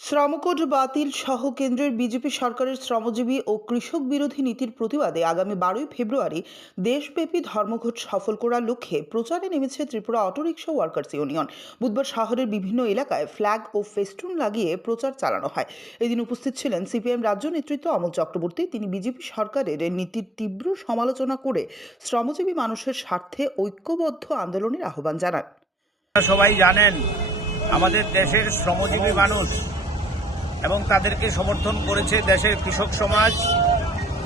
শ্রমকোড বাতিল সহ কেন্দ্রের বিজেপি সরকারের শ্রমজীবী ও কৃষক বিরোধী নীতির প্রতিবাদে আগামী 12ই ফেব্রুয়ারি দেশব্যাপী ধর্মঘট সফল করার লক্ষ্যে প্রচারে নেমেছে ত্রিপুরা অটোরিকশা ওয়ার্কার্স ইউনিয়ন। বুধবার শহরের বিভিন্ন এলাকায় ফ্ল্যাগ ও ফেস্টুন লাগিয়ে প্রচার চালানো হয়। এদিন উপস্থিত ছিলেন সিপিএম রাজ্য নেতৃত্ব অমল চক্রবর্তী। তিনি বিজেপি সরকারের নীতির তীব্র সমালোচনা করে শ্রমজীবী মানুষের স্বার্থে ঐক্যবদ্ধ আন্দোলনের আহ্বান জানান। সবাই জানেন আমাদের দেশের শ্রমজীবী মানুষ এবং তাদেরকে সমর্থন করেছে দেশের কৃষক সমাজ,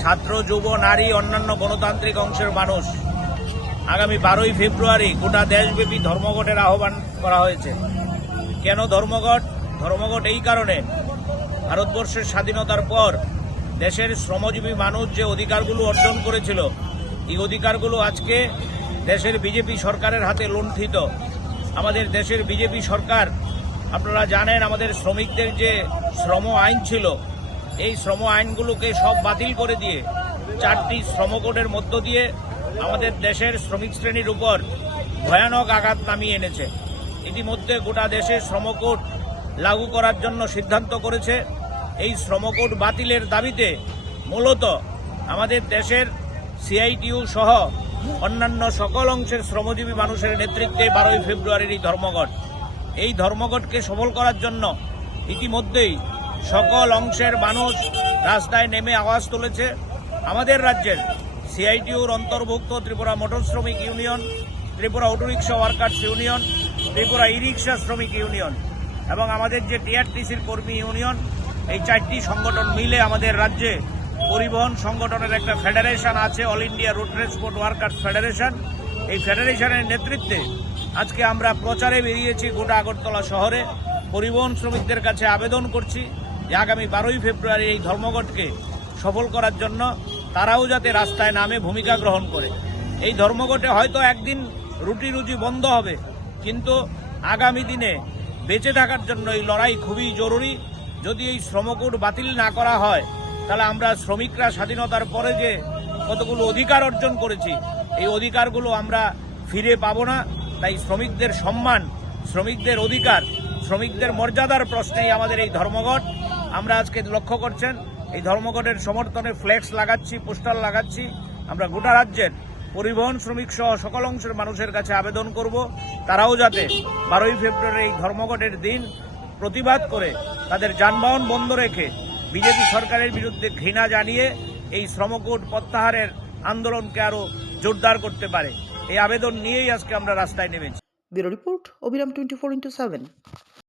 ছাত্র, যুব, নারী, অন্যান্য গণতান্ত্রিক অংশের মানুষ। আগামী 12ই ফেব্রুয়ারি গোটা দেশব্যাপী ধর্মঘটের আহ্বান করা হয়েছে। কেন ধর্মঘট? ধর্মঘট এই কারণে, ভারতবর্ষের স্বাধীনতার পর দেশের শ্রমজীবী মানুষ যে অধিকারগুলো অর্জন করেছিল, এই অধিকারগুলো আজকে দেশের বিজেপি সরকারের হাতে লুণ্ঠিত। আমাদের দেশের বিজেপি সরকার, আপনারা জানেন, আমাদের শ্রমিকদের যে শ্রম আইন ছিল, এই শ্রম আইনগুলোকে সব বাতিল করে দিয়ে 4টি শ্রমকোডের মধ্য দিয়ে আমাদের দেশের শ্রমিক শ্রেণীর উপর ভয়ানক আঘাত নামিয়ে এনেছে। ইতিমধ্যে গোটা দেশে শ্রমকোড লাগু করার জন্য সিদ্ধান্ত করেছে। এই শ্রমকোড বাতিলের দাবিতে মূলত আমাদের দেশের সিআইটিইউ সহ অন্যান্য সকল অংশের শ্রমজীবী মানুষের নেতৃত্বে 12ই ফেব্রুয়ারির এই ধর্মঘট। এই ধর্মঘটকে সফল করার জন্য ইতিমধ্যেই সকল অংশের মানুষ রাস্তায় নেমে আওয়াজ তুলেছে। আমাদের রাজ্যের সিআইটিইউর অন্তর্ভুক্ত ত্রিপুরা মোটর শ্রমিক union, Tripura auto rickshaw workers union, Tripura e rickshaw শ্রমিক ইউনিয়ন এবং আমাদের যে টিআরটিসির কর্মী ইউনিয়ন, এই 4টি সংগঠন মিলে আমাদের রাজ্যে পরিবহন সংগঠনের একটা ফেডারেশন আছে, all India road transport workers federation. এই ফেডারেশনের নেতৃত্বে আজকে আমরা প্রচারে বেরিয়েছি গোটা আগরতলা শহরে। পরিবহন শ্রমিকদের কাছে আবেদন করছি যে আগামী 12ই ফেব্রুয়ারি এই ধর্মঘটকে সফল করার জন্য তারাও যাতে রাস্তায় নামে ভূমিকা গ্রহণ করে। এই ধর্মঘটে হয়তো একদিন রুটি রুজি বন্ধ হবে, কিন্তু আগামী দিনে বেঁচে থাকার জন্য এই লড়াই খুবই জরুরি। যদি এই শ্রমকোড বাতিল না করা হয়, তাহলে আমরা শ্রমিকরা স্বাধীনতার পরে যে কতগুলো অধিকার অর্জন করেছি, এই অধিকারগুলো আমরা ফিরে পাবো না। তাই শ্রমিকদের সম্মান, শ্রমিকদের অধিকার, শ্রমিকদের মর্যাদার প্রশ্নেই আমাদের এই ধর্মঘট। আমরা আজকে লক্ষ্য করছেন এই ধর্মঘটের সমর্থনে ফ্লেক্স লাগাচ্ছি, পোস্টার লাগাচ্ছি। আমরা গোটা রাজ্যের পরিবহন শ্রমিক সহ সকল অংশের মানুষের কাছে আবেদন করব, তারাও যাতে 12ই ফেব্রুয়ারি এই ধর্মঘটের দিন প্রতিবাদ করে তাদের যানবাহন বন্ধ রেখে বিজেপি সরকারের বিরুদ্ধে ঘৃণা জানিয়ে এই শ্রমকোড প্রত্যাহারের আন্দোলনকে আরো জোরদার করতে পারে। এই আবেদন নিয়েই আজকে আমরা রাস্তায় নেমেছি। ব্যুরো রিপোর্ট, অবিরাম 24x7।